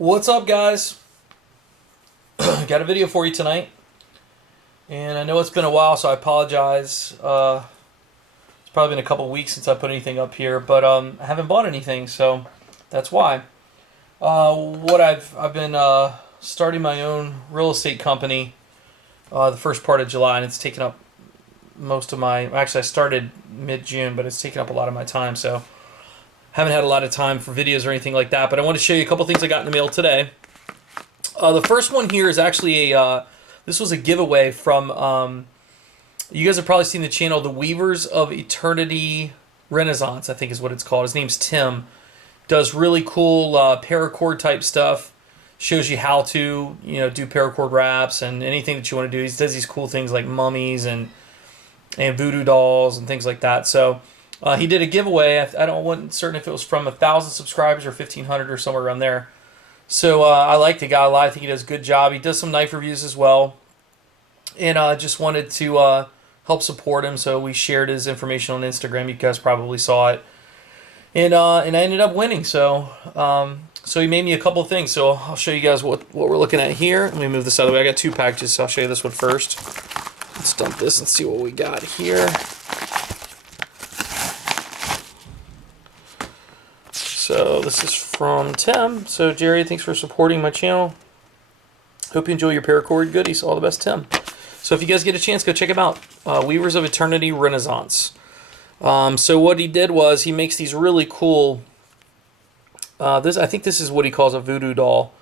What's up, guys? Got a video for you tonight, and I know it's been a while, so I apologize. It's probably been a couple weeks since I put anything up here, but I haven't bought anything, so that's why. What I've been starting my own real estate company the first part of July, and it's taken up most of my. Actually, I started mid-June, but it's taken up a lot of my time, so haven't had a lot of time for videos or anything like that. But I want to show you a couple things I got in the mail today. The first one here is actually this was a giveaway from, you guys have probably seen the channel, The Weavers of Eternity Renaissance, I think is what it's called. His name's Tim. Does really cool paracord type stuff. Shows you how to, do paracord wraps and anything that you want to do. He does these cool things like mummies and voodoo dolls and things like that. So he did a giveaway. Wasn't certain if it was from 1,000 subscribers or 1,500 or somewhere around there. So I like the guy a lot. I think he does a good job. He does some knife reviews as well. And I just wanted to help support him, so we shared his information on Instagram. You guys probably saw it. And I ended up winning. So he made me a couple of things. So I'll show you guys what we're looking at here. Let me move this out of the way. I got two packages, so I'll show you this one first. Let's dump this and see what we got here. So this is from Tim. So Jerry, thanks for supporting my channel. Hope you enjoy your paracord goodies. All the best, Tim. So if you guys get a chance, go check him out. Weavers of Eternity Renaissance. So what he did was he makes these really cool. I think this is what he calls a voodoo doll,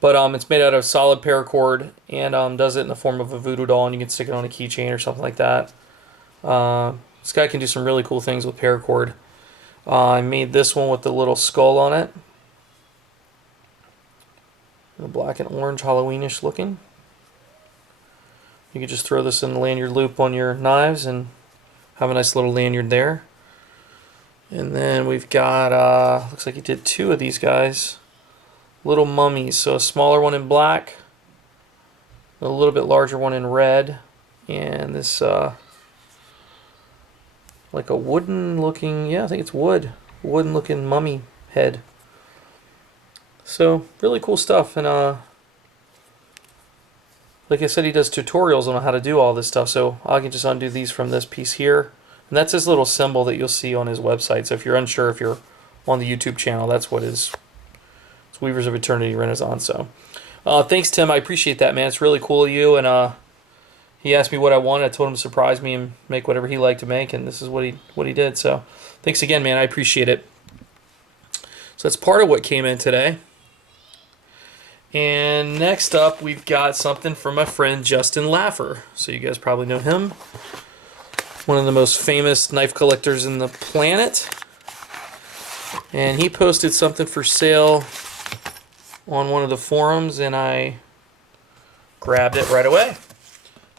but it's made out of solid paracord and does it in the form of a voodoo doll, and you can stick it on a keychain or something like that. This guy can do some really cool things with paracord. I made this one with the little skull on it. The black and orange Halloweenish looking. You could just throw this in the lanyard loop on your knives and have a nice little lanyard there. And then we've got, looks like he did two of these guys. Little mummies. So a smaller one in black, a little bit larger one in red, and this like a wooden looking, yeah, I think it's wood. Wooden looking mummy head. So really cool stuff. And like I said, he does tutorials on how to do all this stuff. So I can just undo these from this piece here. And that's his little symbol that you'll see on his website. So if you're unsure, if you're on the YouTube channel, that's what is. It's Weavers of Eternity Renaissance. So thanks, Tim. I appreciate that, man. It's really cool of you. And he asked me what I wanted. I told him to surprise me and make whatever he liked to make, and this is what he did. So thanks again, man. I appreciate it. So that's part of what came in today. And next up, we've got something from my friend Justin Laffer. So you guys probably know him. One of the most famous knife collectors in the planet. And he posted something for sale on one of the forums, and I grabbed it right away.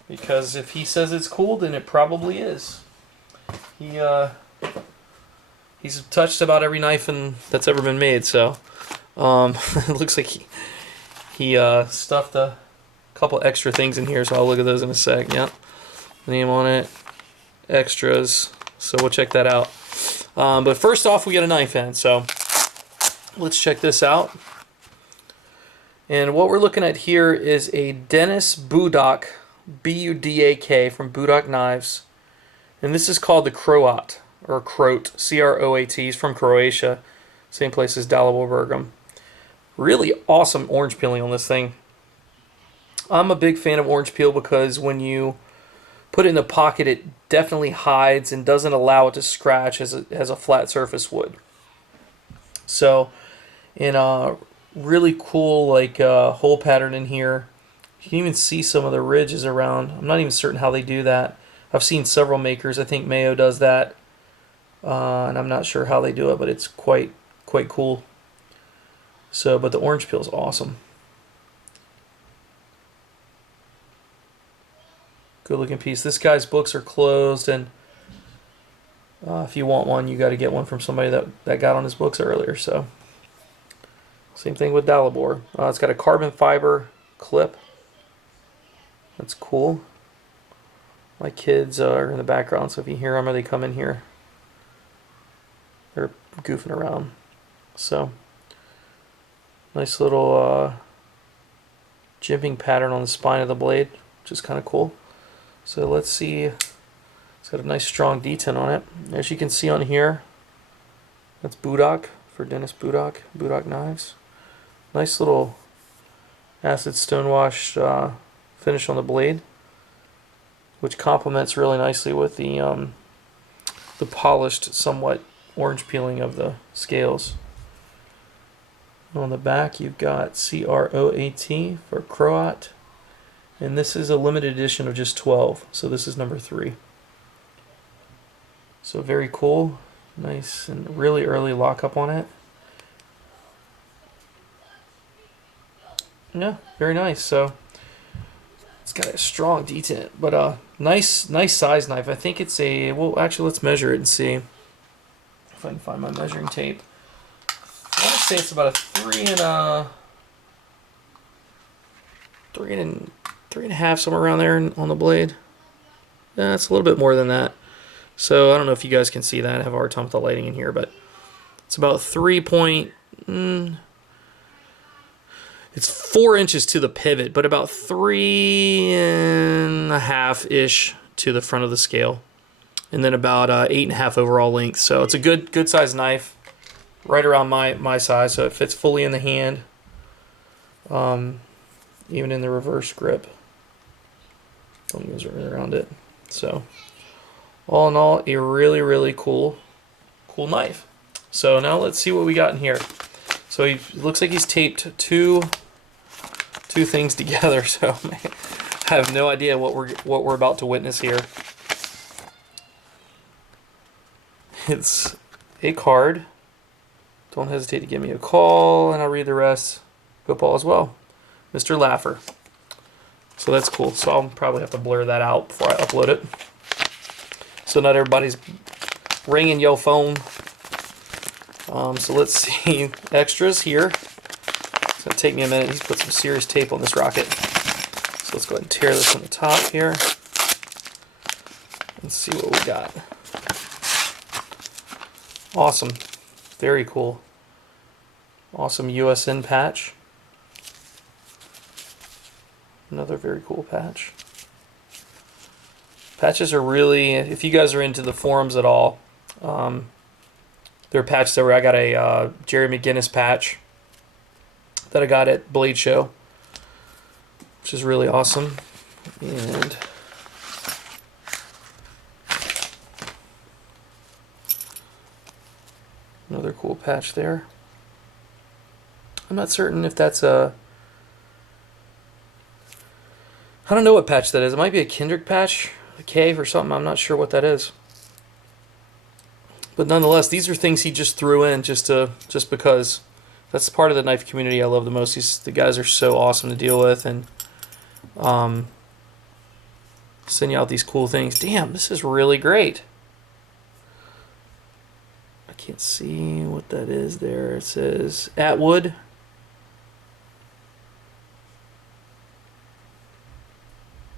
Because if he says it's cool, then it probably is. He's touched about every knife that's ever been made, so it looks like he stuffed a couple extra things in here, so I'll look at those in a sec. Yep, name on it, extras. So we'll check that out. But first off, we got a knife end, so let's check this out. And what we're looking at here is a Denis Budak. B-U-D-A-K from Budak Knives, and this is called the CROAT, or CROAT, C-R-O-A-T. He's from Croatia, same place as Dalibor Bergam. Really awesome orange peeling on this thing. I'm a big fan of orange peel because when you put it in the pocket, it definitely hides and doesn't allow it to scratch as a flat surface would. So, in a really cool hole pattern in here. You can even see some of the ridges around. I'm not even certain how they do that. I've seen several makers. I think Mayo does that. And I'm not sure how they do it, but it's quite cool. So, but the orange peel is awesome. Good looking piece. This guy's books are closed, and if you want one, you got to get one from somebody that got on his books earlier. So, same thing with Dalibor. It's got a carbon fiber clip. That's cool. My kids are in the background, so if you hear them or they come in here, they're goofing around. So Nice little jimping pattern on the spine of the blade, which is kind of cool. So let's see. It's got a nice strong detent on it. As you can see on here, that's Budak for Denis Budak, Budak knives. Nice little acid stonewash finish on the blade, which complements really nicely with the polished, somewhat orange peeling of the scales. On the back, you've got CROAT for CROAT, and this is a limited edition of just 12, so this is number 3. So very cool, nice and really early lockup on it. Yeah, very nice. So it's got a strong detent, but nice size knife. I think it's a, well, actually let's measure it and see if I can find my measuring tape. I want to say it's about a 3 and a half, somewhere around there on the blade. Yeah, it's a little bit more than that. So I don't know if you guys can see that. I have a hard time with the lighting in here, but it's about 3 point. It's 4 inches to the pivot, but about 3.5-ish to the front of the scale, and then about 8.5 overall length. So it's a good size knife, right around my size. So it fits fully in the hand, even in the reverse grip. Thumb goes right around it. So all in all, a really cool knife. So now let's see what we got in here. So he looks like he's taped two things together. So man, I have no idea what we're about to witness here. It's a card. Don't hesitate to give me a call, and I'll read the rest. Go Paul as well, Mr. Laffer. So that's cool. So I'll probably have to blur that out before I upload it, so not everybody's ringing your phone. So let's see, extras here. It's going to take me a minute. He's put some serious tape on this rocket. So let's go ahead and tear this on the top here and see what we got. Awesome. Very cool. Awesome USN patch. Another very cool patch. Patches are really, if you guys are into the forums at all, there are patches where I got a Jerry McGinnis patch that I got at Blade Show, which is really awesome. And another cool patch there. I'm not certain if that's a, I don't know what patch that is. It might be a Kendrick patch, a cave or something. I'm not sure what that is. But nonetheless, these are things he just threw in just because that's part of the knife community I love the most. The guys are so awesome to deal with, and send you out these cool things. Damn, this is really great. I can't see what that is there. It says Atwood.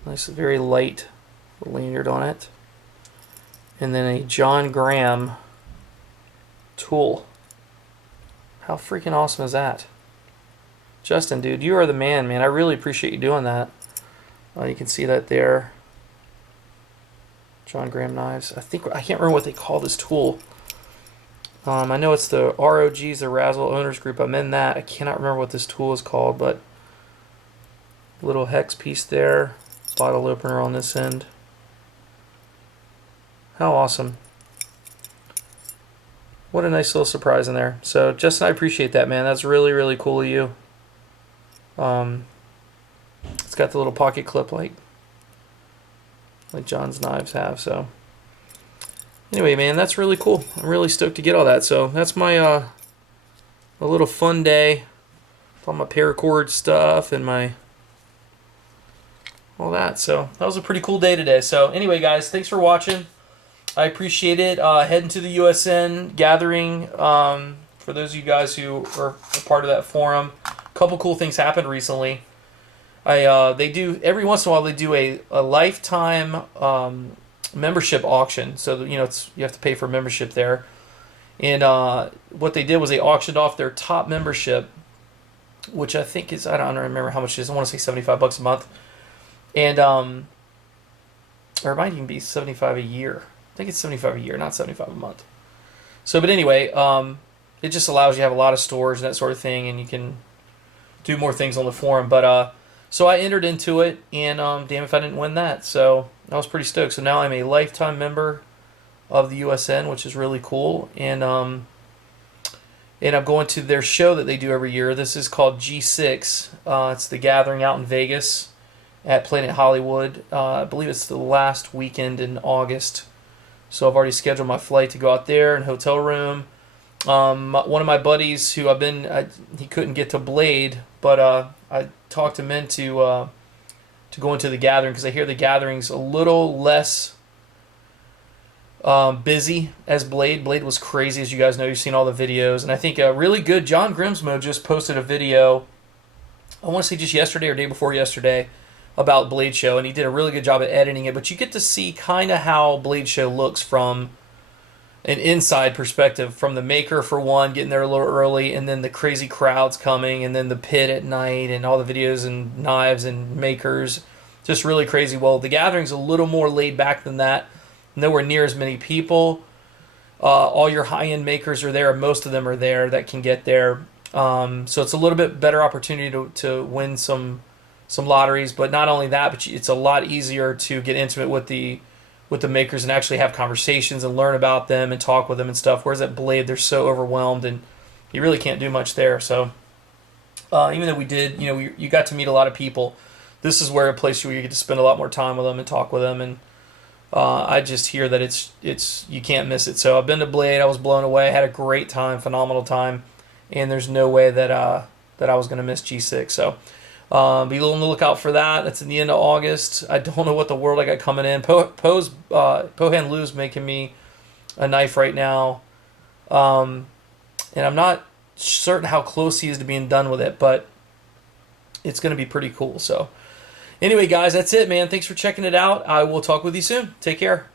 Nice, very light lanyard on it. And then a John Graham tool. How freaking awesome is that? Justin, dude, you are the man, man. I really appreciate you doing that. You can see that there. John Graham knives. I can't remember what they call this tool. I know it's the ROGs, the Razzle Owners Group. I'm in that. I cannot remember what this tool is called, but little hex piece there. Bottle opener on this end. How awesome. What a nice little surprise in there. So Justin, I appreciate that, man. That's really cool of you. It's got the little pocket clip like John's knives have. So anyway, man, that's really cool. I'm really stoked to get all that. So that's my a little fun day. All my paracord stuff and my all that. So that was a pretty cool day today. So anyway, guys, thanks for watching. I appreciate it. Heading to the USN Gathering. For those of you guys who are a part of that forum, a couple cool things happened recently. They do every once in a while. They do a lifetime membership auction. So you have to pay for membership there. And what they did was they auctioned off their top membership which I think is, I don't remember how much it is. I want to say $75 a month, and or it might even be 75 a year. I think it's 75 a year, not 75 a month. So, but anyway, it just allows you to have a lot of storage and that sort of thing, and you can do more things on the forum. But so I entered into it, and damn if I didn't win that. So I was pretty stoked. So now I'm a lifetime member of the USN, which is really cool, and I'm going to their show that they do every year. This is called G6. It's the Gathering out in Vegas at Planet Hollywood. I believe it's the last weekend in August. So I've already scheduled my flight to go out there and hotel room. One of my buddies who he couldn't get to Blade, but I talked him into going to the Gathering because I hear the Gathering's a little less busy as Blade. Blade was crazy, as you guys know. You've seen all the videos, and I think really good. John Grimsmo just posted a video, I want to say just yesterday or day before yesterday, about Blade Show, and he did a really good job at editing it. But you get to see kind of how Blade Show looks from an inside perspective, from the maker for one, getting there a little early, and then the crazy crowds coming, and then the pit at night, and all the videos and knives and makers, just really crazy. Well, the Gathering's a little more laid back than that. Nowhere near as many people. All your high-end makers are there. Most of them are there that can get there. So it's a little bit better opportunity to win some lotteries. But not only that, but it's a lot easier to get intimate with the makers and actually have conversations and learn about them and talk with them and stuff. Whereas at Blade, they're so overwhelmed and you really can't do much there. So even though we did, you got to meet a lot of people. This is a place where you get to spend a lot more time with them and talk with them, and I just hear that it's you can't miss it. So I've been to Blade. I was blown away. I had a great time, phenomenal time, and there's no way that I was going to miss G6. So be on the lookout for that. That's in the end of August. I don't know what the world I got coming in. Pohan Lou's making me a knife right now, and I'm not certain how close he is to being done with it, but it's going to be pretty cool. So anyway, guys, that's it, man. Thanks for checking it out. I will talk with you soon. Take care.